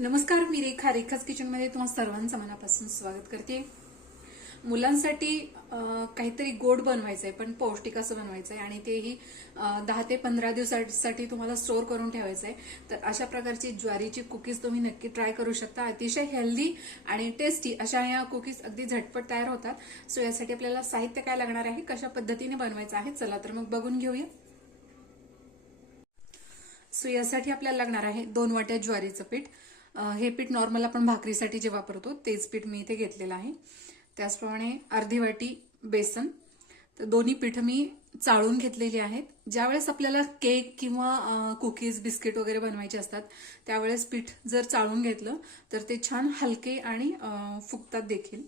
नमस्कार, मी रेखाच किचनमध्ये तुम्हा सर्वांचं मनापासून स्वागत करते. मुलांसाठी काहीतरी गोड बनवायचं आहे, पण पौष्टिक असं बनवायचं आहे आणि तेही 10 ते 15 दिवसासाठी तुम्हाला स्टोअर करून ठेवायचं आहे. तर अशा प्रकारची ज्वारीची कुकीज तुम्ही नक्की ट्राय करू शकता. अतिशय हेल्दी आणि टेस्टी अशा या कुकीज अगदी झटपट तयार होतात. सो यासाठी आपल्याला साहित्य काय लागणार आहे, कशा पद्धतीने बनवायचं आहे, चला तर मग बघून घेऊया. सो यासाठी आपल्याला लागणार आहे 2 वाट्या ज्वारीचं पीठ. हे पीठ नॉर्मल आपण भाकरीसाठी जे वापरतो तेच पीठ मी इथे घेतलेलं आहे. त्याचप्रमाणे अर्धी वाटी बेसन. तर दोन्ही पीठ मी चाळून घेतलेली आहेत. ज्यावेळेस आपल्याला केक किंवा कुकीज बिस्किट वगैरे बनवायचे असतात त्यावेळेस पीठ जर चाळून घेतलं तर ते छान हलके आणि फुगतात देखील.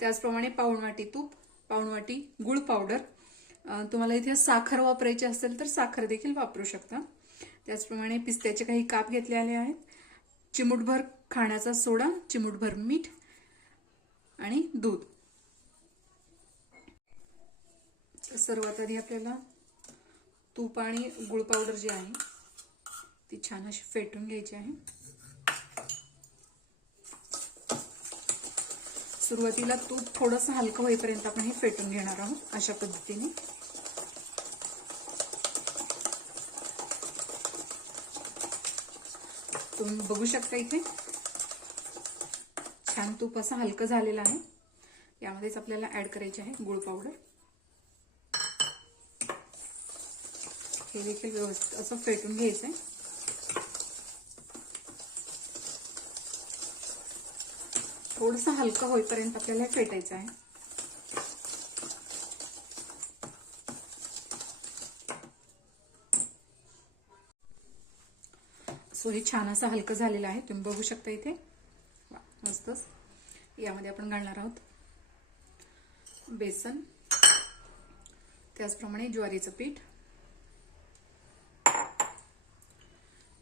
त्याचप्रमाणे पाऊण वाटी तूप, पाऊण वाटी गुळ पावडर. तुम्हाला इथे साखर वापरायची असेल तर साखर देखील वापरू शकता. त्याचप्रमाणे पिस्त्याचे काही काप घेतलेले आहेत. चिमूटभर खाण्याचा सोडा, चिमूटभर मीठ आणि दूध. सर्वात आधी आपल्याला तूप आणि गुळ पावडर जी आहे ती छान अशी फेटून घ्यायची आहे. सुरुवातीला तूप थोडंसं हलकं होईपर्यंत आपण हे फेटून घेणार आहोत अशा पद्धतीने. तुम्ही बघू शकता इथे छान तूप असं हलकं झालेलं आहे. यामध्येच आपल्याला ऍड करायचे आहे गुळ पावडर. हे देखील व्यवस्थित असं फेटून घ्यायचंय. थोडंसं हलकं होईपर्यंत आपल्याला हे फेटायचं आहे. सो हे छान असं हलकं झालेलं आहे, तुम्ही बघू शकता इथे. मस्तच. यामध्ये आपण घालणार आहोत बेसन, त्याचप्रमाणे ज्वारीचं पीठ,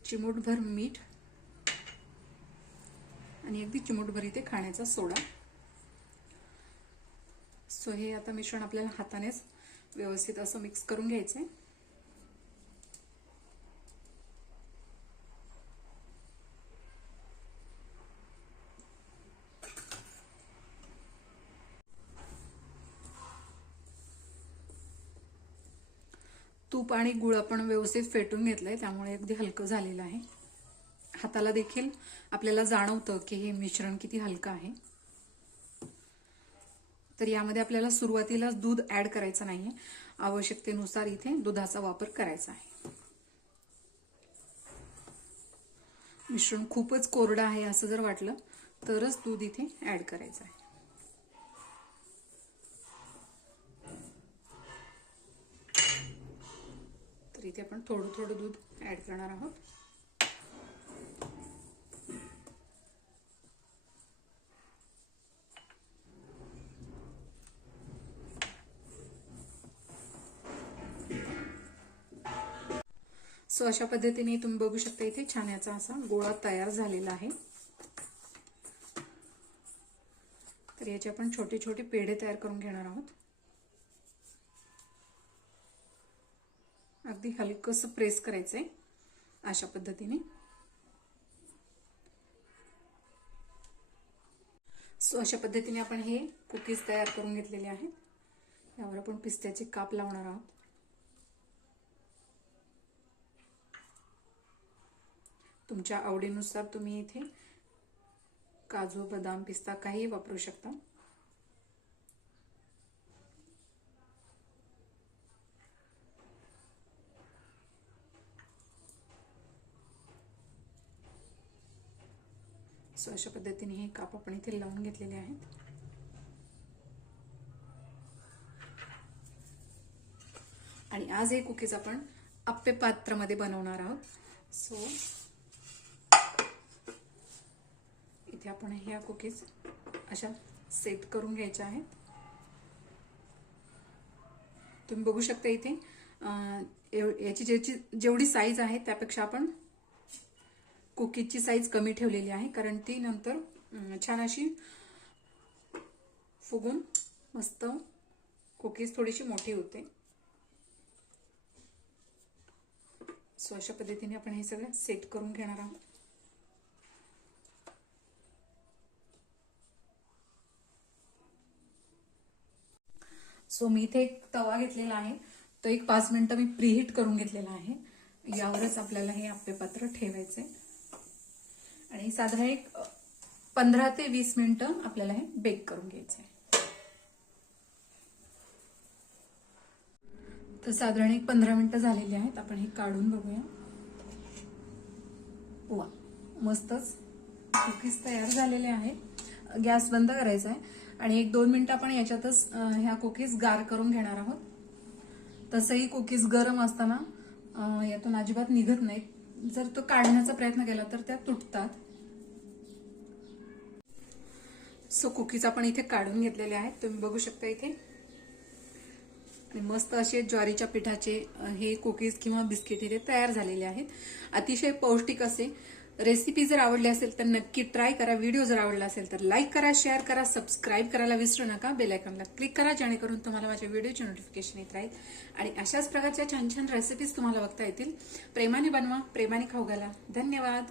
चिमूटभर मीठ आणि अगदी चिमूटभर इथे खाण्याचा सोडा. सो हे आता मिश्रण आपल्याला हातानेच व्यवस्थित असं मिक्स करून घ्यायचंय. तूप आणि गुळ आपण व्यवस्थित फेटून घेतलंय त्यामुळे अगदी हलकं झालेलं आहे. हाताला देखील आपल्याला जाणवतं की हे मिश्रण किती हलकं आहे. तर यामध्ये आपल्याला सुरुवातीला दूध ऍड करायचं नाहीये, आवश्यकतेनुसार इथे दुधाचा वापर करायचा आहे. मिश्रण खूपच कोरडं आहे असं जर वाटलं तरच दूध इथे ऍड करायचं आहे. तर इथे आपण थोडं थोडं दूध ऍड करणार आहोत. सो अशा पद्धतीने तुम्ही बघू शकता इथे छान याचा असा गोळा तयार झालेला आहे. तर याचे आपण छोटे छोटे पेढे तयार करून घेणार आहोत. अगदी हलकंसं प्रेस करायचंय अशा पद्धतीने. सो अशा पद्धतीने आपण हे कुकीज तयार करून घेतलेले आहेत. यावर आपण पिस्त्याचे काप लावणार आहोत. तुमच्या आवडीनुसार तुम्ही इथे काजू, बदाम, पिस्ता काही वापरू शकता. सो अशा पद्धतीने हे काप आपण इथे लावून घेतलेले आहेत. आणि आज हे कुकीज आपण आप्पे पात्रामध्ये बनवणार आहोत. सो इथे आपण ह्या कुकीज अशा सेट करून घ्यायच्या आहेत. तुम्ही बघू शकता इथे याची जेवढी साईज आहे त्यापेक्षा आपण कुकीजची साईज कमी ठेवलेली आहे, कारण ती नंतर छान अशी फुगून मस्त कुकीज थोडीशी मोठी होते. सो अशा पद्धतीने आपण हे सगळं सेट करून घेणार आहोत. सो मी इथे एक तवा घेतलेला आहे, तो एक 5 मिनिटं मी प्रीहीट करून घेतलेला आहे. यावरच आपल्याला हे आप्पे पात्र ठेवायचे आणि साधारण एक 15 ते 20 मिनिटं आपल्याला हे बेक करून घ्यायचं आहे. तर साधारण एक 15 मिनिटं झालेली आहेत. आपण हे काढून बघूया. वा, मस्तच कुकीज तयार झालेले आहेत. गॅस बंद करायचा आहे आणि 1-2 मिनिटं आपण याच्यातच ह्या कुकीज गार करून घेणार आहोत. तसंही कुकीज गरम असताना यातून अजिबात निघत नाहीत. जर तो काढण्याचा प्रयत्न केला तर त्या तुटतात. सो कुकीज आपण इथे काढून घेतलेले आहेत, तुम्ही बघू शकता इथे. आणि मस्त असे ज्वारीच्या पिठाचे हे कुकीज किंवा बिस्किट इथे तयार झालेले आहेत. अतिशय पौष्टिक असे. रेसिपी जर आवडली असेल तर नक्की ट्राय करा. व्हिडिओ जर आवडला असेल तर लाईक करा, शेअर करा, सबस्क्राईब करायला विसरू नका. बेल आयकॉनला क्लिक करा जेणेकरून तुम्हाला माझ्या व्हिडिओचे नोटिफिकेशन येत राहील आणि अशाच प्रकारच्या छान छान रेसिपीज तुम्हाला बघता येतील. प्रेमाने बनवा, प्रेमाने खाऊ घाला. धन्यवाद.